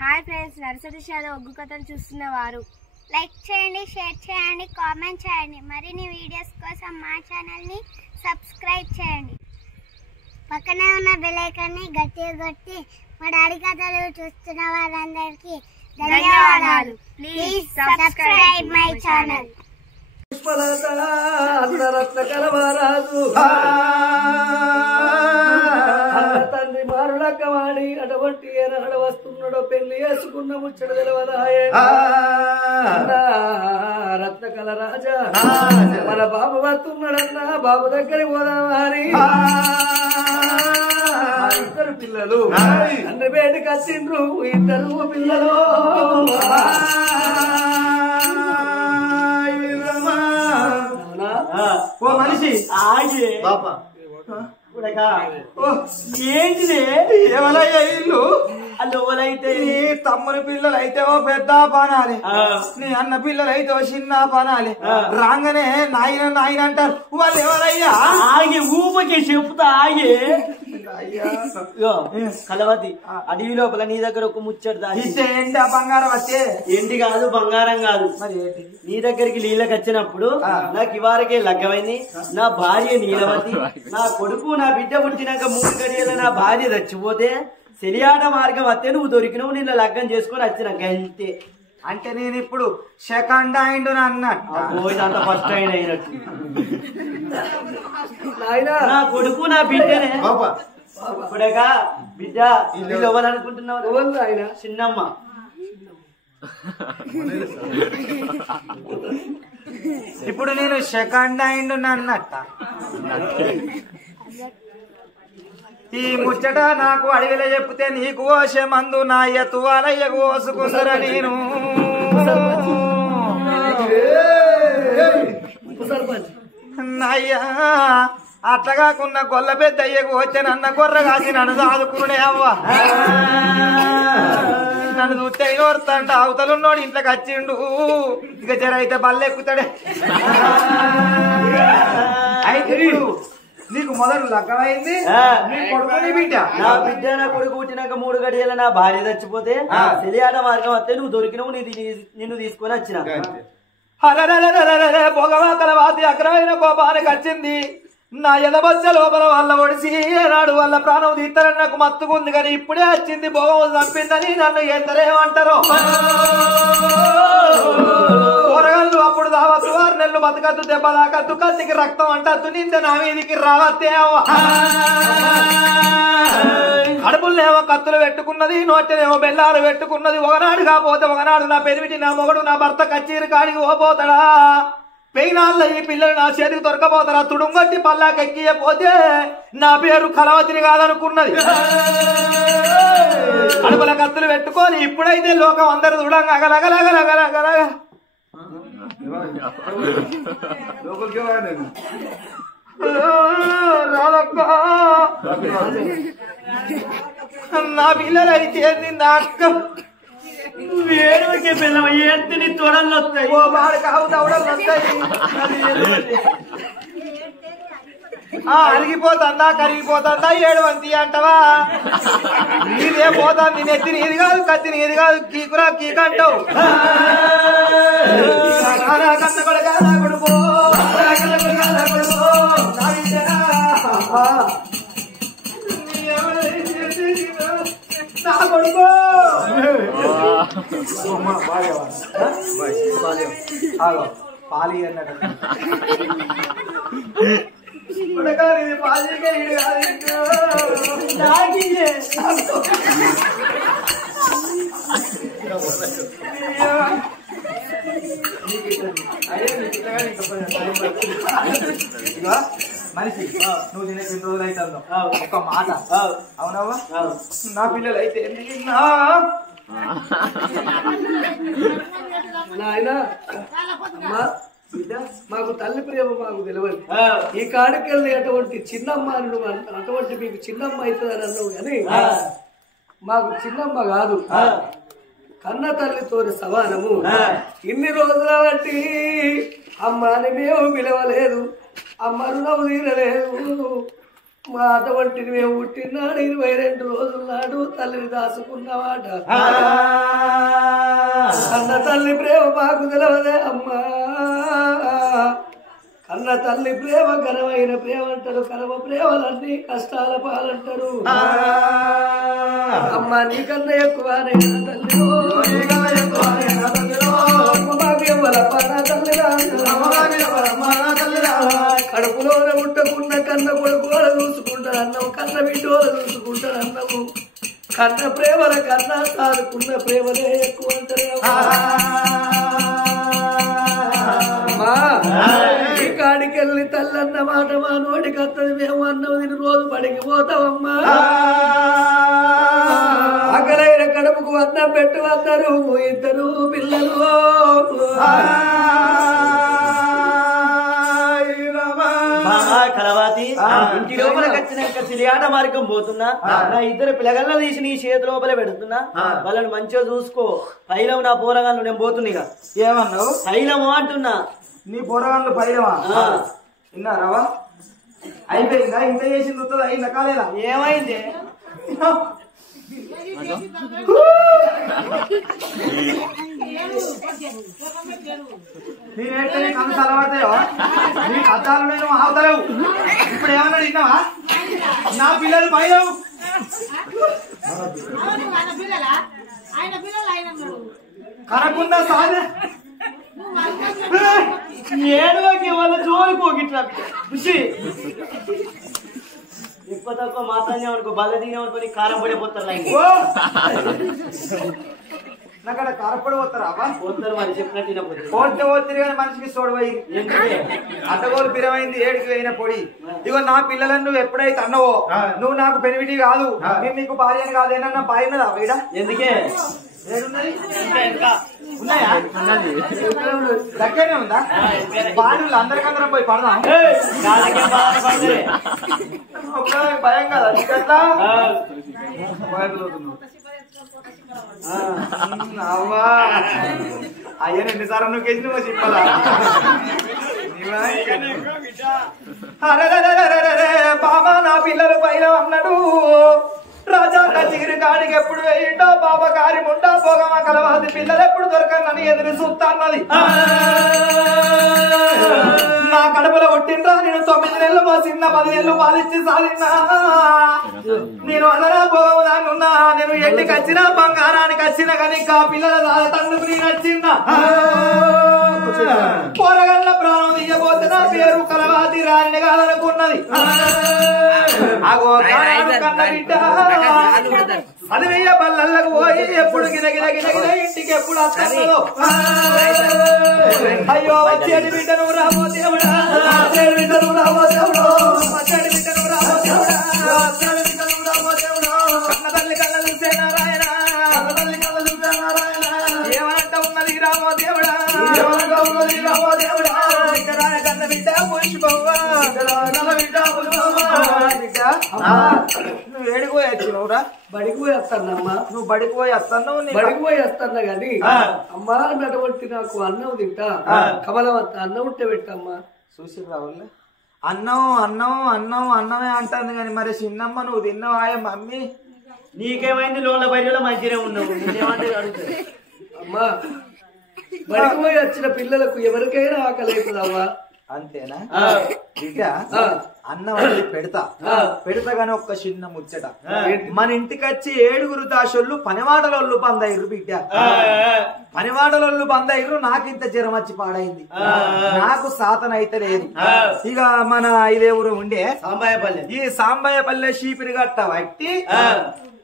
Hi friends, nursery shallow ఒగ్గు కథలు చూస్తున్నవారు like చేయండి, share చేయండి, కామెంట్ చేయండి. మరిన్ని వీడియోస్ కోసం మా ఛానల్ని సబ్స్క్రైబ్ చేయండి. పక్కనే ఉన్న బెల్ ఐకాన్ని గట్టిగా కొట్టి మా డాడీ కథలు చూస్తున్న వారందరికీ ధన్యవాదాలు. Please subscribe my channel. తండ్రి మారులక్కవాడి అటువంటి ఏనాడు వస్తున్నాడో పెళ్లి వేసుకున్న ముచ్చట తెలవదాయే రత్నకళ రాజా మన బాబు వస్తున్నాడన్నా బాబు దగ్గరికి పోదామని ఇద్దరు పిల్లలు తండ్రి బయటకు వచ్చిండ్రు. ఇద్దరు పిల్లలు ఓ మనిషి ఆగి బాపా ఏంటిదే ఎవరయ్యా ఇల్లు అల్లెవరైతే నీ తమ్ముని పిల్లలు అయితే ఓ పెద్ద పనాలి, నీ అన్న పిల్లలు అయితే ఓ చిన్న పనాలి. రాగానే నాయన నాయన అంటారు. వాళ్ళు ఎవరయ్యా? ఆగి ఊపకి చెప్తా ఆగి కలవతి అడవి లోపల నీ దగ్గర ఒక ముచ్చట ఏంటి? ఆ బంగారం వచ్చే ఏంటి కాదు, బంగారం కాదు. మరి ఏంటి? నీ దగ్గరికి నీళ్ళకి వచ్చినప్పుడు నాకు ఇవారకే లగ్గమైంది. నా భార్య నీలవతి, నా కొడుకు నా బిడ్డ పుట్టినాక 3 గడియల నా భార్య చచ్చిపోతే శరియాట మార్గం వస్తే నువ్వు దొరికినవు, నిన్న లగ్గం చేసుకొని వచ్చినాక అంతే. అంటే నేను ఇప్పుడు సెకండ్ హ్యాండ్ అన్నట్టు అంత ఫస్ట్ హ్యాండ్ అయినట్టు. నా కొడుకు నా బిడ్డనే ఇప్పుడేగా బిడ్డ ఇల్లు ఇవ్వాలనుకుంటున్నావు ఆయన చిన్నమ్మ. ఇప్పుడు నేను సెకండ్ హ్యాండ్ అన్నట్ట. ఈ ముచ్చట నాకు అడవిలో చెప్తే నీకు ఓసే మందు నా ఎత్తువాలయ్యకు ఓసుకుందరా నేను అయ్యా. అట్లా కాకుండా గొల్ల పెద్ద అయ్యకు వచ్చే నన్న గొర్ర కాసి నన్ను సాదుకునే అవ్వ. నన్ను చూస్తే ఓర్తంట అవతలున్నోడు ఇంట్లోకి వచ్చిండు. ఇక జర అయితే బల్లెక్కుతాడే. అయితే నీకు మొదలు లగ్గమైంది, కొడుకుని బిడ్డ. నా బిడ్డ నా కొడుకు పుట్టినాక 3 గడియల నా భార్య చచ్చిపోతే తెలియాట మార్గం వస్తే నువ్వు దొరికినవు, నిన్ను తీసుకొని వచ్చిన. పొగవాతల వాతి అగ్రమైన కోపానికి వచ్చింది. నా ఎదబచ్చ లోపల వాళ్ళ ఒడిసి నాడు వాళ్ళ ప్రాణం తీస్తారని నాకు మత్తుకుంది. కానీ ఇప్పుడే వచ్చింది భోగం చంపిందని నన్ను ఎందరేమంటారు. కూరగాళ్ళు అప్పుడు దావద్దు, 6 నెలలు బతకద్దు, దెబ్బ దాకద్దు, కత్తికి రక్తం అంటద్దు, నింద నా మీదికి రావద్దే. కడుపులనేమో కత్తులు పెట్టుకున్నది, నోటనేమో బెల్లాలు పెట్టుకున్నది. ఒకనాడు కాకపోతే ఒకనాడు నా పెరిమిటి నా మొగడు నా భర్త కచ్చీరి కాడికి పోతాడా. పెయినాళ్ళ ఈ పిల్లలు నా చేతికి దొరకపోతారా. తుడుంగొట్టి పల్లాకెక్కియపోతే నా పేరు కలవతిని కాదనుకున్నది. కడుపుల కత్తులు పెట్టుకొని ఇప్పుడైతే లోకం అందరు చూడంగా అగలగలగలగలగలగ రాలక్క నా పిల్లలైతే నా అక్క వేరుకి పిల్లవ ఎత్తిని తొడలు వస్తాయి. ఓ బాడు కావు దవడలు వస్తాయి. అరిగిపోతుందా కరిగిపోతుందా ఏడువంతి అంటవా? నీదే పోతుంది. నెత్తి నీది కాదు, కత్తి నీది కాదు, కీకురా కీకంటావు. పాలి అన్నాడు. మనిషి నువ్వు తినే 2 రోజులు అయితే ఒక మాట అవునవ్వా. నా పిల్లలు అయితే నాయన మాకు తల్లి ప్రేమ మాకు తెలియదు. ఈ కాడికెళ్ళి అటువంటి చిన్నమ్మ అటువంటి మీకు చిన్నమ్మ అవుతుందని అన్నావు కానీ మాకు చిన్నమ్మ కాదు, కన్న తల్లితో సమానము. ఇన్ని రోజుల బట్టి అమ్మ అని మేము పిలవలేదు, అమ్మ రుణము తీరలేదు. మా అటువంటిది మేము పుట్టినాడు 22 రోజుల నాడు తల్లిని దాచుకున్నమాట. కన్న తల్లి ప్రేమ మాకు తెలవదే అమ్మా కన్న తల్లి ప్రేమ ఘనమైన ప్రేమ అంటారు కనవ ప్రేమలన్నీ కష్టాల పాలంటారు అమ్మ నీకన్నా ఎక్కువనే తల్లి కడుపులోనే ముట్టకున్న కన్న కొడుకు వాళ్ళు చూసుకుంటారు అన్నము కన్న బిడ్డ వాళ్ళు చూసుకుంటారు అన్నము కన్న ప్రేమల కన్నా సాదుకున్న ప్రేమలే ఎక్కువ అంటారు ఈ కాడికెళ్ళి తల్లన్న మాట మా నోటికి వస్తుంది మేము అన్నం తిని రోజు పడికి పోతామమ్మా ఆకలైన కడుపుకు అన్నం పెట్టు అన్నారు ఇద్దరు పిల్లలు కలవాతి ఇంటి లోపలికి వచ్చినాక సిరియాట మార్గం పోతున్నా నా ఇద్దరు పిల్లగల్ల తీసి నీ చేతి లోపల పెడుతున్నా వాళ్ళని మంచిగా చూసుకో పైలం నా పోరగాళ్ళు నేను పోతున్నా ఇక ఏమన్నావు పైలము అంటున్నా నీ పోరగాళ్ళు పైలమా విన్నారావా అయిపోయిందా ఇంత చేసి వస్తుంది అయిందా కాలేదా ఏమైంది నేనేంటే నీ కన్ను అలవాడతాయో నీ అద్దాలు నేను ఆవుతలేవు ఇప్పుడు ఏమన్నా తిన్నావా నా పిల్లలు పైలవు కనకుండా సాధ ఏడులోకి వాళ్ళ జోలిపోగిట్లా ఎక్కువ తక్కువ మాత్రం అనుకో బల్ల దిగినామనుకో నీ కారం పడిపోతారు నాకడ కరపడి పోతారా పోతారు మరి చెప్పినట్టు పోతే పోతుంది కానీ మనిషికి చూడబోయి అడ్డగోలు పిరమైంది ఏడికి అయిన పొడి ఇగో నా పిల్లలను నువ్వు ఎప్పుడైతే అన్నవో నువ్వు నాకు బెనిఫిట్ కాదు నేను నీకు భార్యని కాదేనన్నా పైన వీడ ఎందుకే ఉన్నాయా దగ్గరనే ఉందా బాణులు అందరికందరం పోయి పడదాం భయం కదా నీకట్లా అవ్వా అయ్యా ఎన్నిసార్లు నువ్వు కేసి నువ్వు చెప్పాలా బాబా నా పిల్లలు పైన అన్నాడు రాజా చిగిరి కాడికి ఎప్పుడు వేయిండో బాబా కారి ముండా పోగమ కలవాది పిల్లలు ఎప్పుడు దొరకనని ఎదురు చూస్తాన్నది నా కడుపులో పుట్టిండ్రా నేను 9 నెలలు మా చిన్న 10 నెలలు పాలిచ్చి సాధిన్నా నేను అన్నరా పోగము దాన్ని ఉన్నా నేను ఎట్టికి వచ్చినా బంగారానికి వచ్చినా కానీ ఆ పిల్లల తండ్రికి నేను వచ్చిందా పోరగల్ల ప్రాణం తీయబోతే నా పేరు కలవాతి రాణి కాదనుకున్నది అగో కన్న బిడ్డ అది వెయ్య బల్లలకు పోయి ఎప్పుడు గినగిన ఇంటికి ఎప్పుడు వస్తాను అయ్యో వచ్చేటి బిడ్డ నువ్వు రామో దేవుడా వచ్చేటి బిడ్డ నువ్వు రామో దేవుడు వచ్చేటి బిడ్డ నువ్వు రామో దేవుడా వచ్చేటి బిడ్డ నువ్వు రామో దేవుడు కన్న తల్లి కళ్ళ చూసే నారాయణ కన్న తల్లి కళ్ళ చూసే నారాయణ ఏమంట ఉన్నది రామో దేవుడా ఏమంట ఉన్నది రామో దేవుడా కన్న బిడ్డ పుష్పవ్వా కన్న బిడ్డ నువ్వు ఏడిపోయి వచ్చినవురా బడికి పోయి వస్తానమ్మా నువ్వు బడికి పోయి వస్తాను బడికి పోయి వస్తాను గాని అమ్మా అన్నటువంటి నాకు అన్నం తింటా కమలవంత అన్నం ఉంటే పెట్టమ్మా చూసి రావులే అన్నం అన్నం అన్నం అన్నమే అంటాను కానీ మరి చిన్నమ్మ నువ్వు తిన్నావా మమ్మీ నీకేమైంది లోన్ల బయటలో మంచిగా ఉన్నావు అమ్మా బడికి పోయి వచ్చిన పిల్లలకు ఎవరికైనా ఆకలి అవుతుందమ్మా అంతేనా ఇక అన్నం అది పెడతా గాని ఒక్క చిన్న ముచ్చట మన ఇంటికి వచ్చి 7 దాసోళ్ళు పనివాటలోళ్ళు పందయ్యారు బిడ్డ పనివాటలోళ్ళు పందయ్యారు నాకింత జ్వరం వచ్చి పాడైంది నాకు సాతన అయితే లేదు ఇక మన ఇదే ఊరు ఉండే సాంబాయపల్లె ఈ సాంబాయపల్లె షీపిరి గట్ట బట్టి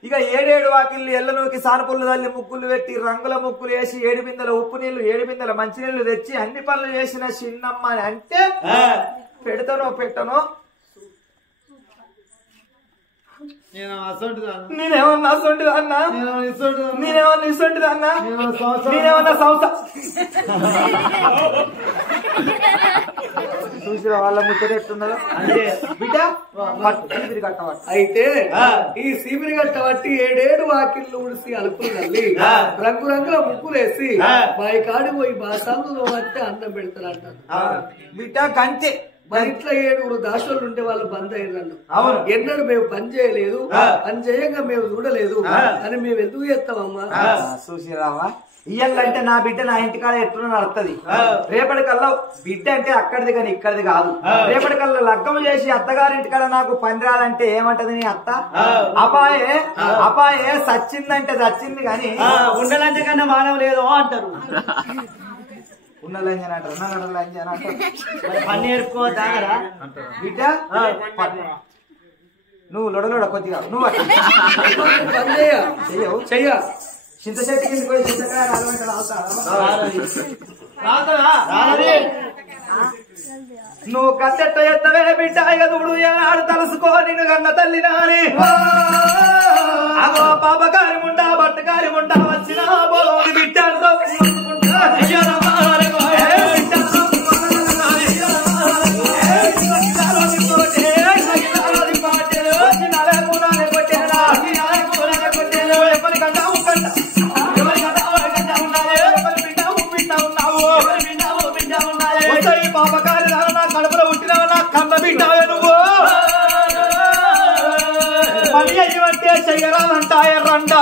ఇక 7 వాకిళ్ళు ఎల్లలోకి సానపుల్లు తల్లి ముక్కులు పెట్టి రంగుల ముక్కులు వేసి 7 బిందెల ఉప్పు నీళ్లు 7 బిందెల మంచినీళ్లు తెచ్చి అన్ని పనులు చేసిన చిన్నమ్మ అని అంటే పెడతానో పెట్టనో నేనేమన్నా అసొంటిది అన్నా నేనేమన్నా ఇసొంటిది అన్నా నేనేమన్నా సంస్థ చూసిరా వాళ్ళ ముచ్చట ఎట్టున్నదో అంటే బిడ్డ కట్టబట్ట అయితే ఈ సీమిరి గట్ట బట్టి 7 వాకిళ్ళు ఉడిసి అలుపులు తల్లి రంగురంగుల ముగ్గులేసి బాయి కాడి పోయి బాసాలు బట్టి అన్నం పెడతారు అంటారు బిడ్డ కంచె మన ఇంట్లో 7 దాసోళ్ళు ఉంటే వాళ్ళు బంద్ అయ్యారు. అవును. ఎన్నడూ మేము పని చేయలేదు, పని చేయంగా మేము చూడలేదు అని మేము ఎందుకు చేస్తామమ్మా? చూసిరావా ఇయ్యాలంటే నా బిడ్డ నా ఇంటికాడ ఎట్లా నడుతుంది. రేపటికల్లా బిడ్డ అంటే అక్కడిది కానీ ఇక్కడిది కాదు. రేపటికల్లా లగ్గం చేసి అత్తగారింటికాడ నాకు పని రాలంటే ఏమంటది నీ అత్త? అపాయే సచ్చిందంటే చచ్చింది గాని ఉండాలంటే కన్నా మానవ లేదు అంటారు. ఉన్న లంజన అంటారు, ఉన్న లంజన అంటారు. పని నేర్పుకోవద్దారా బిడ్డ? నువ్వు లొడలోడ కొద్దిగా నువ్వు పని చెయ్యవు. చెయ్య చింత చెట్టు కింద పోయి చింతకాయ రాలమంటే నువ్వు కట్టెట్ట ఎత్తవే బిడ్డ ఎదుడు ఏనాడు తలుసుకో నిన్ను గన్న తల్లి నాని అగో పాపకారి ముండా బట్టకారి ముండా వచ్చిన బోలోని బిడ్డ పాపకారి నా కడుపులో పుట్టినావు నా కన్న బిడ్డావే నువ్వు పని అయ్యమంటే చెయ్యరాదంటాయ రండా